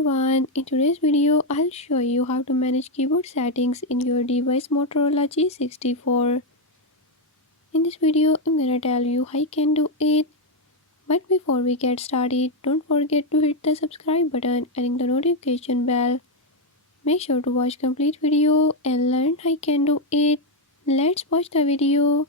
everyone, in today's video I'll show you how to manage keyboard settings in your device Motorola G64. In this video I'm gonna tell you how you can do it. But before we get started, don't forget to hit the subscribe button and ring the notification bell. Make sure to watch complete video and learn how you can do it. Let's watch the video.